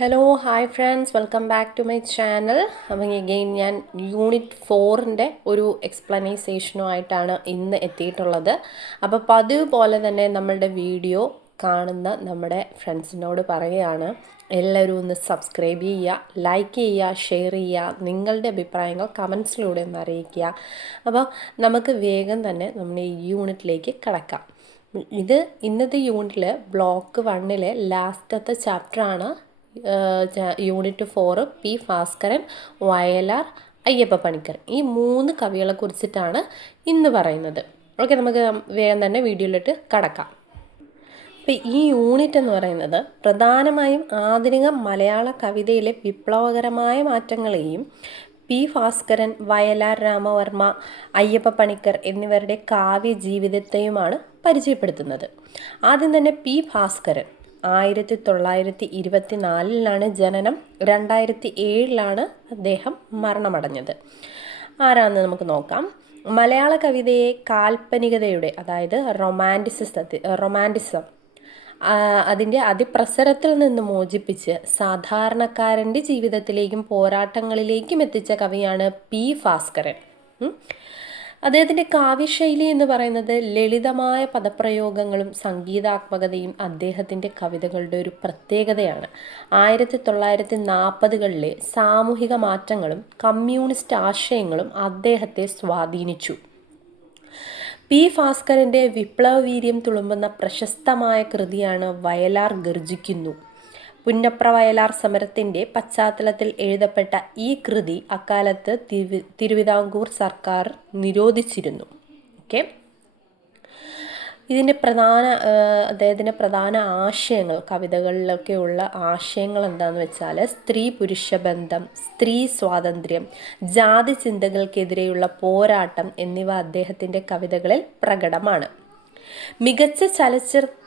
Hello hi friends, welcome back to my channel. അപ്പം again ഞാൻ unit 4ൻ്റെ ഒരു എക്സ്പ്ലനൈസേഷനുമായിട്ടാണ് ഇന്ന് എത്തിയിട്ടുള്ളത്. അപ്പോൾ പതിവ് പോലെ തന്നെ നമ്മളുടെ വീഡിയോ കാണുന്ന നമ്മുടെ ഫ്രണ്ട്സിനോട് പറയുകയാണ്, എല്ലാവരും ഒന്ന് സബ്സ്ക്രൈബ് ചെയ്യുക, ലൈക്ക് ചെയ്യുക, ഷെയർ ചെയ്യുക, നിങ്ങളുടെ അഭിപ്രായങ്ങൾ കമൻസിലൂടെ ഒന്ന് അറിയിക്കുക. അപ്പോൾ നമുക്ക് വേഗം തന്നെ നമ്മുടെ ഈ യൂണിറ്റിലേക്ക് കടക്കാം. ഇന്നത്തെ യൂണിറ്റിൽ ബ്ലോക്ക് 1 ലാസ്റ്റത്തെ ചാപ്റ്ററാണ്. യൂണിറ്റ് 4 പി ഭാസ്കരൻ, വയലാർ, അയ്യപ്പ പണിക്കർ, ഈ 3 കവികളെ കുറിച്ചിട്ടാണ് ഇന്ന് പറയുന്നത്. ഓക്കെ, നമുക്ക് വേഗം തന്നെ വീഡിയോയിലോട്ട് കടക്കാം. അപ്പം ഈ യൂണിറ്റ് എന്ന് പറയുന്നത് പ്രധാനമായും ആധുനിക മലയാള കവിതയിലെ വിപ്ലവകരമായ മാറ്റങ്ങളെയും പി ഭാസ്കരൻ, വയലാർ രാമവർമ്മ, അയ്യപ്പ പണിക്കർ എന്നിവരുടെ കാവ്യ ജീവിതത്തെയുമാണ് പരിചയപ്പെടുത്തുന്നത്. ആദ്യം തന്നെ പി ഭാസ്കരൻ 1924 ജനനം, 2007 അദ്ദേഹം മരണമടഞ്ഞത്. ആരാണെന്ന് നമുക്ക് നോക്കാം. മലയാള കവിതയെ കാൽപ്പനികതയുടെ, അതായത് റൊമാൻറ്റിസം അതിൻ്റെ അതിപ്രസരത്തിൽ നിന്ന് മോചിപ്പിച്ച് സാധാരണക്കാരൻ്റെ ജീവിതത്തിലേക്കും പോരാട്ടങ്ങളിലേക്കും എത്തിച്ച കവിയാണ് പി ഭാസ്കരൻ. അദ്ദേഹത്തിൻ്റെ കാവ്യശൈലി എന്ന് പറയുന്നത് ലളിതമായ പദപ്രയോഗങ്ങളും സംഗീതാത്മകതയും അദ്ദേഹത്തിൻ്റെ കവിതകളുടെ ഒരു പ്രത്യേകതയാണ്. 1940കളിലെ സാമൂഹിക മാറ്റങ്ങളും കമ്മ്യൂണിസ്റ്റ് ആശയങ്ങളും അദ്ദേഹത്തെ സ്വാധീനിച്ചു. പി ഭാസ്കരൻ്റെ വിപ്ലവവീര്യം തുളുമ്പുന്ന പ്രശസ്തമായ കൃതിയാണ് വയലാർ ഗർജിക്കുന്നു. പുന്നപ്ര വയലാർ സമരത്തിൻ്റെ പശ്ചാത്തലത്തിൽ എഴുതപ്പെട്ട ഈ കൃതി അക്കാലത്ത് തിരുവിതാംകൂർ സർക്കാർ നിരോധിച്ചിരുന്നു. ഓക്കെ, ഇതിൻ്റെ അദ്ദേഹത്തിൻ്റെ പ്രധാന ആശയങ്ങൾ, കവിതകളിലൊക്കെയുള്ള ആശയങ്ങൾ എന്താണെന്ന് വെച്ചാൽ സ്ത്രീ പുരുഷ ബന്ധം, സ്ത്രീ സ്വാതന്ത്ര്യം, ജാതി ചിന്തകൾക്കെതിരെയുള്ള പോരാട്ടം എന്നിവ അദ്ദേഹത്തിൻ്റെ കവിതകളിൽ പ്രകടമാണ്. മികച്ച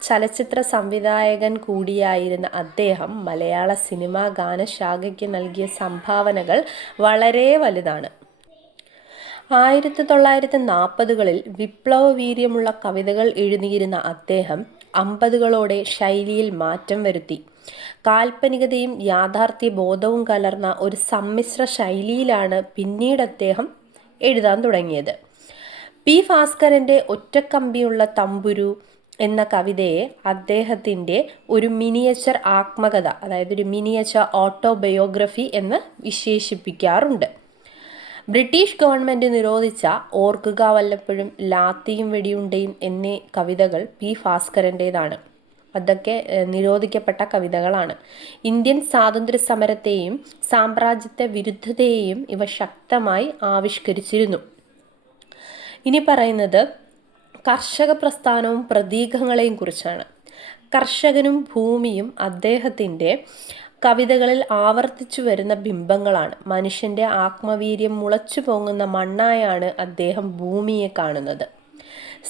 ചലച്ചിത്ര സംവിധായകൻ കൂടിയായിരുന്ന അദ്ദേഹം മലയാള സിനിമാ ഗാനശാഖയ്ക്ക് നൽകിയ സംഭാവനകൾ വളരെ വലുതാണ്. 1940കളിൽ വിപ്ലവവീര്യമുള്ള കവിതകൾ എഴുതിയിരുന്ന അദ്ദേഹം 50കളോടെ ശൈലിയിൽ മാറ്റം വരുത്തി. കാൽപ്പനികതയും യാഥാർത്ഥ്യബോധവും കലർന്ന ഒരു സമ്മിശ്ര ശൈലിയിലാണ് പിന്നീട് അദ്ദേഹം എഴുതാൻ തുടങ്ങിയത്. പി ഭാസ്കരൻ്റെ ഒറ്റക്കമ്പിയുള്ള തമ്പുരു എന്ന കവിതയെ അദ്ദേഹത്തിൻ്റെ ഒരു മിനിയേച്ചർ ആത്മകഥ, അതായത് ഒരു മിനിയേച്ചർ ഓട്ടോബയോഗ്രഫി എന്ന് വിശേഷിപ്പിക്കാറുണ്ട്. ബ്രിട്ടീഷ് ഗവൺമെൻറ് നിരോധിച്ച ഓർക്കുക വല്ലപ്പോഴും, ലാത്തിയും വെടിയുണ്ടയും എന്നീ കവിതകൾ പി ഭാസ്കരൻ്റേതാണ്. അതൊക്കെ നിരോധിക്കപ്പെട്ട കവിതകളാണ്. ഇന്ത്യൻ സ്വാതന്ത്ര്യ സമരത്തെയും സാമ്രാജ്യത്വ വിരുദ്ധതയെയും ഇവ ശക്തമായി ആവിഷ്കരിച്ചിരുന്നു. ഇനി പറയുന്നത് കർഷക പ്രസ്ഥാനവും പ്രതീകങ്ങളെയും കുറിച്ചാണ്. കർഷകനും ഭൂമിയും അദ്ദേഹത്തിൻ്റെ കവിതകളിൽ ആവർത്തിച്ചു വരുന്ന ബിംബങ്ങളാണ്. മനുഷ്യൻ്റെ ആത്മവീര്യം മുളച്ചു പൊങ്ങുന്ന മണ്ണായാണ് അദ്ദേഹം ഭൂമിയെ കാണുന്നത്.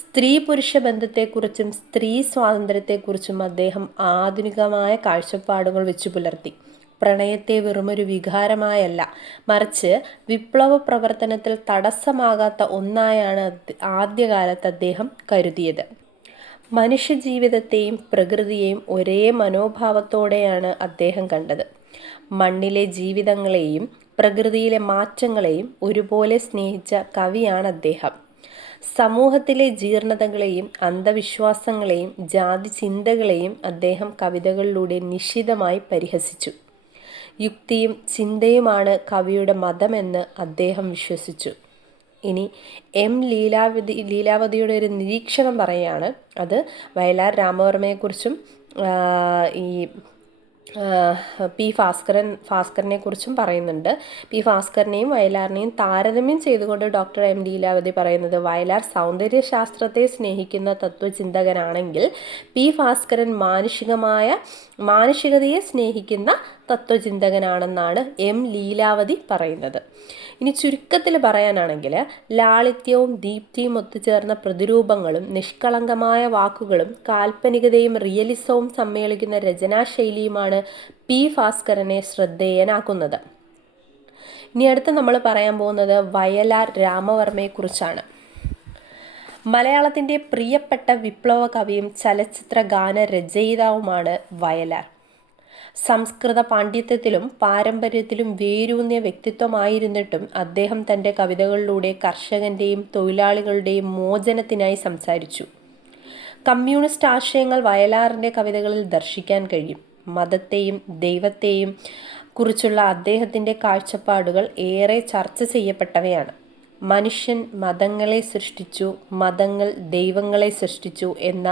സ്ത്രീ പുരുഷ ബന്ധത്തെക്കുറിച്ചും സ്ത്രീ സ്വാതന്ത്ര്യത്തെക്കുറിച്ചും അദ്ദേഹം ആധുനികമായ കാഴ്ചപ്പാടുകൾ വെച്ചു പുലർത്തി. പ്രണയത്തെ വെറുമൊരു വികാരമായല്ല, മറിച്ച് വിപ്ലവ പ്രവർത്തനത്തിൽ തടസ്സമാകാത്ത ഒന്നായാണ് ആദ്യകാലത്ത് അദ്ദേഹം കരുതിയത്. മനുഷ്യജീവിതത്തെയും പ്രകൃതിയെയും ഒരേ മനോഭാവത്തോടെയാണ് അദ്ദേഹം കണ്ടത്. മണ്ണിലെ ജീവിതങ്ങളെയും പ്രകൃതിയിലെ മാറ്റങ്ങളെയും ഒരുപോലെ സ്നേഹിച്ച കവിയാണ് അദ്ദേഹം. സമൂഹത്തിലെ ജീർണതകളെയും അന്ധവിശ്വാസങ്ങളെയും ജാതി ചിന്തകളെയും അദ്ദേഹം കവിതകളിലൂടെ നിശിതമായി പരിഹസിച്ചു. യുക്തിയും ചിന്തയുമാണ് കവിയുടെ മതമെന്ന് അദ്ദേഹം വിശ്വസിച്ചു. ഇനി ലീലാവതിയുടെ ഒരു നിരീക്ഷണം പറയുകയാണ്. അത് വയലാർ രാമവർമ്മയെക്കുറിച്ചും ഈ പി ഭാസ്കരനെ കുറിച്ചും പറയുന്നുണ്ട്. പി ഭാസ്കരനെയും വയലാറിനെയും താരതമ്യം ചെയ്തുകൊണ്ട് ഡോക്ടർ എം ലീലാവതി പറയുന്നത്, വയലാർ സൗന്ദര്യശാസ്ത്രത്തെ സ്നേഹിക്കുന്ന തത്വചിന്തകനാണെങ്കിൽ പി ഭാസ്കരൻ മാനുഷികതയെ സ്നേഹിക്കുന്ന തത്വചിന്തകനാണെന്നാണ് എം ലീലാവതി പറയുന്നത്. ഇനി ചുരുക്കത്തിൽ പറയാനാണെങ്കിൽ ലാളിത്യവും ദീപ്തിയും ഒത്തുചേർന്ന പ്രതിരൂപങ്ങളും നിഷ്കളങ്കമായ വാക്കുകളും കാൽപ്പനികതയും റിയലിസവും സമ്മേളിക്കുന്ന രചനാശൈലിയുമാണ് പി ഭാസ്കരനെ ശ്രദ്ധേയനാക്കുന്നത്. ഇനി അടുത്ത് നമ്മൾ പറയാൻ പോകുന്നത് വയലാർ രാമവർമ്മയെക്കുറിച്ചാണ്. മലയാളത്തിൻ്റെ പ്രിയപ്പെട്ട വിപ്ലവ കവിയും ചലച്ചിത്ര ഗാന രചയിതാവുമാണ് വയലാർ. സംസ്കൃത പാണ്ഡിത്യത്തിലും പാരമ്പര്യത്തിലും വേരൂന്നിയ വ്യക്തിത്വമായിരുന്നിട്ടും അദ്ദേഹം തൻ്റെ കവിതകളിലൂടെ കർഷകൻ്റെയും തൊഴിലാളികളുടെയും മോചനത്തിനായി സംസാരിച്ചു. കമ്മ്യൂണിസ്റ്റ് ആശയങ്ങൾ വയലാറിൻ്റെ കവിതകളിൽ ദർശിക്കാൻ കഴിയും. മതത്തെയും ദൈവത്തെയും കുറിച്ചുള്ള അദ്ദേഹത്തിൻ്റെ കാഴ്ചപ്പാടുകൾ ഏറെ ചർച്ച ചെയ്യപ്പെട്ടവയാണ്. മനുഷ്യൻ മതങ്ങളെ സൃഷ്ടിച്ചു, മതങ്ങൾ ദൈവങ്ങളെ സൃഷ്ടിച്ചു എന്ന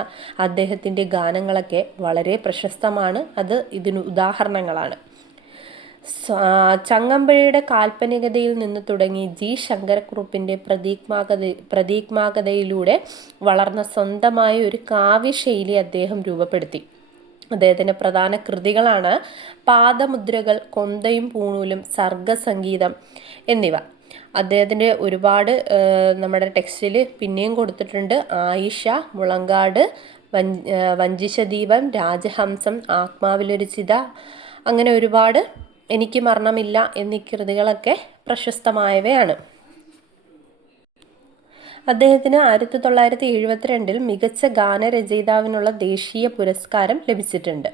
അദ്ദേഹത്തിൻ്റെ ഗാനങ്ങളൊക്കെ വളരെ പ്രശസ്തമാണ്. അത് ഇതിന് ഉദാഹരണങ്ങളാണ്. ചങ്ങമ്പുഴയുടെ കാൽപ്പനികതയിൽ നിന്ന് തുടങ്ങി ജി ശങ്കരക്കുറുപ്പിൻ്റെ പ്രതീക്മാകതയിലൂടെ വളർന്ന സ്വന്തമായ ഒരു കാവ്യശൈലി അദ്ദേഹം രൂപപ്പെടുത്തി. അദ്ദേഹത്തിൻ്റെ പ്രധാന കൃതികളാണ് പാദമുദ്രകൾ, കൊന്തയും പൂണൂലും, സർഗസംഗീതം എന്നിവ. അദ്ദേഹത്തിൻ്റെ ഒരുപാട് നമ്മുടെ ടെക്സ്റ്റിൽ പിന്നെയും കൊടുത്തിട്ടുണ്ട്. ആയിഷ, മുളങ്കാട്, വഞ്ചിശദീപം, രാജഹംസം, ആത്മാവിലൊരു ചിത, അങ്ങനെ ഒരുപാട്. എനിക്ക് മരണമില്ല എന്നീ കൃതികളൊക്കെ പ്രശസ്തമായവയാണ്. അദ്ദേഹത്തിന് 1972 മികച്ച ഗാനരചയിതാവിനുള്ള ദേശീയ പുരസ്കാരം ലഭിച്ചിട്ടുണ്ട്.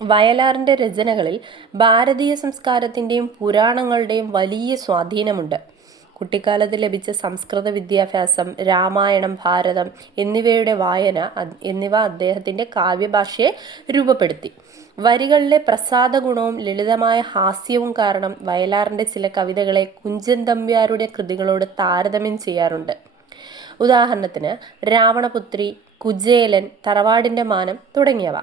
വയലാറിൻ്റെ രചനകളിൽ ഭാരതീയ സംസ്കാരത്തിൻ്റെയും പുരാണങ്ങളുടെയും വലിയ സ്വാധീനമുണ്ട്. കുട്ടിക്കാലത്ത് ലഭിച്ച സംസ്കൃത വിദ്യാഭ്യാസം, രാമായണം, ഭാരതം എന്നിവയുടെ വായന എന്നിവ അദ്ദേഹത്തിൻ്റെ കാവ്യഭാഷയെ രൂപപ്പെടുത്തി. വരികളിലെ പ്രസാദ ഗുണവും ലളിതമായ ഹാസ്യവും കാരണം വയലാറിൻ്റെ ചില കവിതകളെ കുഞ്ചൻ നമ്പ്യാരുടെ കൃതികളോട് താരതമ്യം ചെയ്യാറുണ്ട്. ഉദാഹരണത്തിന് രാവണപുത്രി, കുചേലൻ, തറവാടിൻ്റെ മാനം തുടങ്ങിയവ.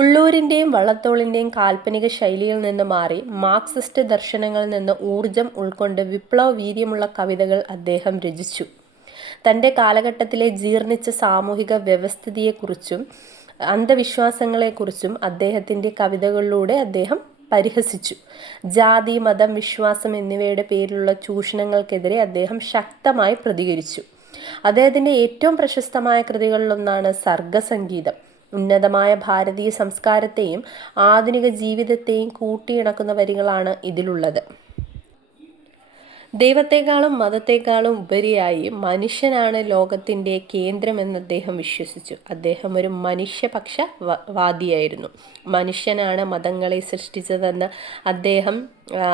ഉള്ളൂരിൻ്റെയും വള്ളത്തോളിൻ്റെയും കാൽപ്പനിക ശൈലിയിൽ നിന്ന് മാറി മാർക്സിസ്റ്റ് ദർശനങ്ങളിൽ നിന്ന് ഊർജം ഉൾക്കൊണ്ട് വിപ്ലവ വീര്യമുള്ള കവിതകൾ അദ്ദേഹം രചിച്ചു. തൻ്റെ കാലഘട്ടത്തിലെ ജീർണിച്ച സാമൂഹിക വ്യവസ്ഥിതിയെക്കുറിച്ചും അന്ധവിശ്വാസങ്ങളെക്കുറിച്ചും അദ്ദേഹത്തിൻ്റെ കവിതകളിലൂടെ അദ്ദേഹം പരിഹസിച്ചു. ജാതി, മതം, വിശ്വാസം എന്നിവയുടെ പേരിലുള്ള ചൂഷണങ്ങൾക്കെതിരെ അദ്ദേഹം ശക്തമായി പ്രതികരിച്ചു. അദ്ദേഹത്തിൻ്റെ ഏറ്റവും പ്രശസ്തമായ കൃതികളിലൊന്നാണ് സർഗസംഗീതം. ഉന്നതമായ ഭാരതീയ സംസ്കാരത്തെയും ആധുനിക ജീവിതത്തെയും കൂട്ടിയിണക്കുന്ന വരികളാണ് ഇതിലുള്ളത്. ദൈവത്തെക്കാളും മതത്തെക്കാളും ഉപരിയായി മനുഷ്യനാണ് ലോകത്തിൻ്റെ കേന്ദ്രമെന്ന് അദ്ദേഹം വിശ്വസിച്ചു. അദ്ദേഹം ഒരു മനുഷ്യപക്ഷവാദിയായിരുന്നു. മനുഷ്യനാണ് മതങ്ങളെ സൃഷ്ടിച്ചതെന്ന്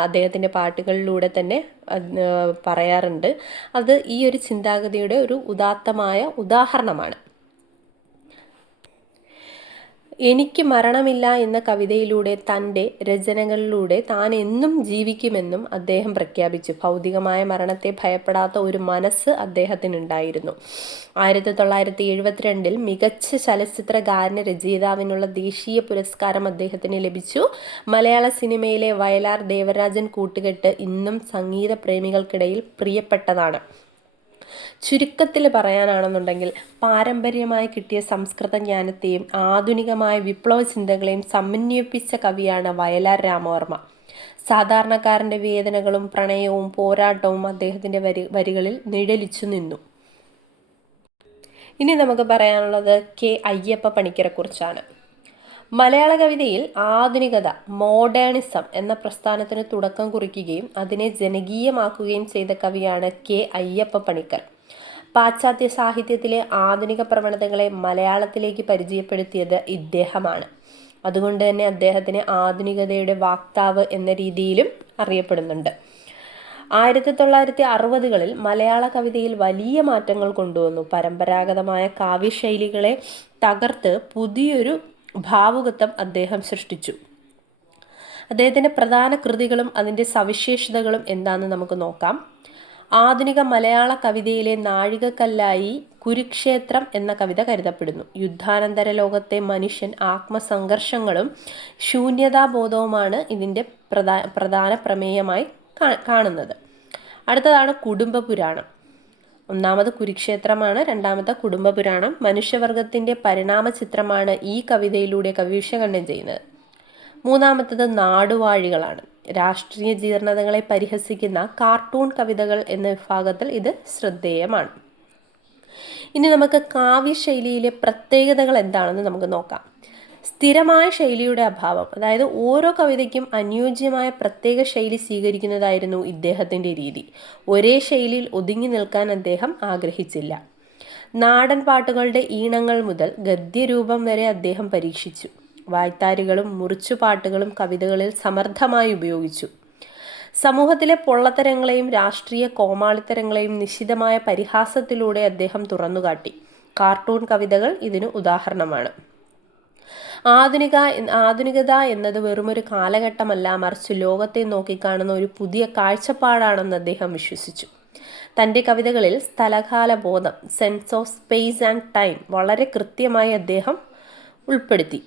അദ്ദേഹത്തിൻ്റെ പാട്ടുകളിലൂടെ തന്നെ പറയാറുണ്ട്. അത് ഈ ഒരു ചിന്താഗതിയുടെ ഒരു ഉദാത്തമായ ഉദാഹരണമാണ്. എനിക്ക് മരണമില്ല എന്ന കവിതയിലൂടെ തൻ്റെ രചനകളിലൂടെ താൻ എന്നും ജീവിക്കുമെന്നും അദ്ദേഹം പ്രഖ്യാപിച്ചു. ഭൗതികമായ മരണത്തെ ഭയപ്പെടാത്ത ഒരു മനസ്സ് അദ്ദേഹത്തിനുണ്ടായിരുന്നു. 1972 മികച്ച ചലച്ചിത്ര ഗാന രചയിതാവിനുള്ള ദേശീയ പുരസ്കാരം അദ്ദേഹത്തിന് ലഭിച്ചു. മലയാള സിനിമയിലെ വയലാർ ദേവരാജൻ കൂട്ടുകെട്ട് ഇന്നും സംഗീത പ്രേമികൾക്കിടയിൽ പ്രിയപ്പെട്ടതാണ്. ചുരുക്കത്തിൽ പറയാനാണെന്നുണ്ടെങ്കിൽ പാരമ്പര്യമായി കിട്ടിയ സംസ്കൃത ജ്ഞാനത്തെയും ആധുനികമായ വിപ്ലവ ചിന്തകളെയും സമന്വയിപ്പിച്ച കവിയാണ് വയലാർ രാമവർമ്മ. സാധാരണക്കാരൻ്റെ വേദനകളും പ്രണയവും പോരാട്ടവും അദ്ദേഹത്തിൻ്റെ വരികളിൽ നിഴലിച്ചു നിന്നു. ഇനി നമുക്ക് പറയാനുള്ളത് കെ അയ്യപ്പ പണിക്കരെക്കുറിച്ചാണ്. മലയാള കവിതയിൽ ആധുനികത, മോഡേണിസം എന്ന പ്രസ്ഥാനത്തിന് തുടക്കം കുറിക്കുകയും അതിനെ ജനകീയമാക്കുകയും ചെയ്ത കവിയാണ് കെ അയ്യപ്പ പണിക്കർ. പാശ്ചാത്യ സാഹിത്യത്തിലെ ആധുനിക പ്രവണതകളെ മലയാളത്തിലേക്ക് പരിചയപ്പെടുത്തിയത് ഇദ്ദേഹമാണ്. അതുകൊണ്ട് തന്നെ അദ്ദേഹത്തിന് ആധുനികതയുടെ വാക്താവ് എന്ന രീതിയിലും അറിയപ്പെടുന്നുണ്ട്. 1960കളിൽ മലയാള കവിതയിൽ വലിയ മാറ്റങ്ങൾ കൊണ്ടുവന്നു. പരമ്പരാഗതമായ കാവ്യശൈലികളെ തകർത്ത് പുതിയൊരു ഭാവുകത്വം അദ്ദേഹം സൃഷ്ടിച്ചു. അദ്ദേഹത്തിൻ്റെ പ്രധാന കൃതികളും അതിൻ്റെ സവിശേഷതകളും എന്താണെന്ന് നമുക്ക് നോക്കാം. ആധുനിക മലയാള കവിതയിലെ നാഴികക്കല്ലായി കുരുക്ഷേത്രം എന്ന കവിത കരുതപ്പെടുന്നു. യുദ്ധാനന്തര ലോകത്തെ മനുഷ്യൻ ആത്മസംഘർഷങ്ങളും ശൂന്യതാബോധവുമാണ് ഇതിൻ്റെ പ്രധാന പ്രമേയമായി കാണുന്നത്. അടുത്തതാണ് കുടുംബപുരാണം. ഒന്നാമത് കുരുക്ഷേത്രമാണ്, രണ്ടാമത്തെ കുടുംബപുരാണം. മനുഷ്യവർഗത്തിൻ്റെ പരിണാമ ചിത്രമാണ് ഈ കവിതയിലൂടെ കവി വിശകലനം ചെയ്യുന്നത്. മൂന്നാമത്തത് നാടുവാഴികളാണ്. രാഷ്ട്രീയ ജീർണതകളെ പരിഹസിക്കുന്ന കാർട്ടൂൺ കവിതകൾ എന്ന വിഭാഗത്തിൽ ഇത് ശ്രദ്ധേയമാണ്. ഇനി നമുക്ക് കാവ്യശൈലിയിലെ പ്രത്യേകതകൾ എന്താണെന്ന് നമുക്ക് നോക്കാം. സ്ഥിരമായ ശൈലിയുടെ അഭാവം, അതായത് ഓരോ കവിതയ്ക്കും അനുയോജ്യമായ പ്രത്യേക ശൈലി സ്വീകരിക്കുന്നതായിരുന്നു ഇദ്ദേഹത്തിൻ്റെ രീതി. ഒരേ ശൈലിയിൽ ഒതുങ്ങി നിൽക്കാൻ അദ്ദേഹം ആഗ്രഹിച്ചില്ല. നാടൻ പാട്ടുകളുടെ ഈണങ്ങൾ മുതൽ ഗദ്യരൂപം വരെ അദ്ദേഹം പരീക്ഷിച്ചു. വായ്ത്താരികളും മുറിച്ചുപാട്ടുകളും കവിതകളിൽ സമർത്ഥമായി ഉപയോഗിച്ചു. സമൂഹത്തിലെ പൊള്ളത്തരങ്ങളെയും രാഷ്ട്രീയ കോമാളിത്തരങ്ങളെയും നിശിതമായ പരിഹാസത്തിലൂടെ അദ്ദേഹം തുറന്നുകാട്ടി. കാർട്ടൂൺ കവിതകൾ ഇതിന് ഉദാഹരണമാണ്. ആധുനികത എന്നത് വെറുമൊരു കാലഘട്ടമല്ല, മറിച്ച് ലോകത്തെ നോക്കിക്കാണുന്ന ഒരു പുതിയ കാഴ്ചപ്പാടാണെന്ന് അദ്ദേഹം വിശ്വസിച്ചു. തൻ്റെ കവിതകളിൽ സ്ഥലകാല ബോധം, sense of space and time വളരെ കൃത്യമായി അദ്ദേഹം ഉൾപ്പെടുത്തി.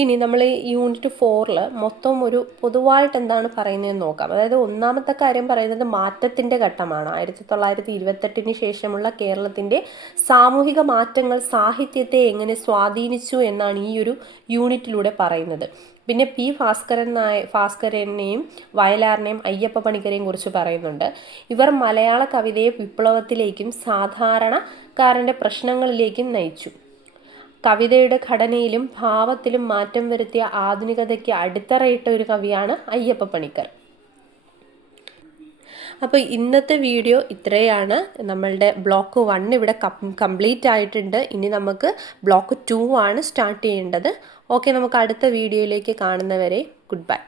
ഇനി നമ്മൾ യൂണിറ്റ് 4 മൊത്തം ഒരു പൊതുവായിട്ട് എന്താണ് പറയുന്നതെന്ന് നോക്കാം. അതായത് ഒന്നാമത്തെ കാര്യം പറയുന്നത് മാറ്റത്തിൻ്റെ ഘട്ടമാണ്. 1928 ശേഷമുള്ള കേരളത്തിൻ്റെ സാമൂഹിക മാറ്റങ്ങൾ സാഹിത്യത്തെ എങ്ങനെ സ്വാധീനിച്ചു എന്നാണ് ഈ ഒരു യൂണിറ്റിലൂടെ പറയുന്നത്. പിന്നെ പി ഭാസ്കരനെയും വയലാറിനെയും അയ്യപ്പ പണിക്കരെയും കുറിച്ച് പറയുന്നുണ്ട്. ഇവർ മലയാള കവിതയെ വിപ്ലവത്തിലേക്കും സാധാരണക്കാരൻ്റെ പ്രശ്നങ്ങളിലേക്കും നയിച്ചു. കവിതയുടെ ഘടനയിലും ഭാവത്തിലും മാറ്റം വരുത്തിയ ആധുനികതയ്ക്ക് അടിത്തറയിട്ട ഒരു കവിയാണ് അയ്യപ്പ പണിക്കർ. അപ്പോൾ ഇന്നത്തെ വീഡിയോ ഇത്രയാണ്. നമ്മളുടെ ബ്ലോക്ക് 1 ഇവിടെ കംപ്ലീറ്റ് ആയിട്ടുണ്ട്. ഇനി നമുക്ക് ബ്ലോക്ക് 2 ആണ് സ്റ്റാർട്ട് ചെയ്യേണ്ടത്. ഓക്കെ, നമുക്ക് അടുത്ത വീഡിയോയിലേക്ക് കാണുന്നവരെ ഗുഡ് ബൈ.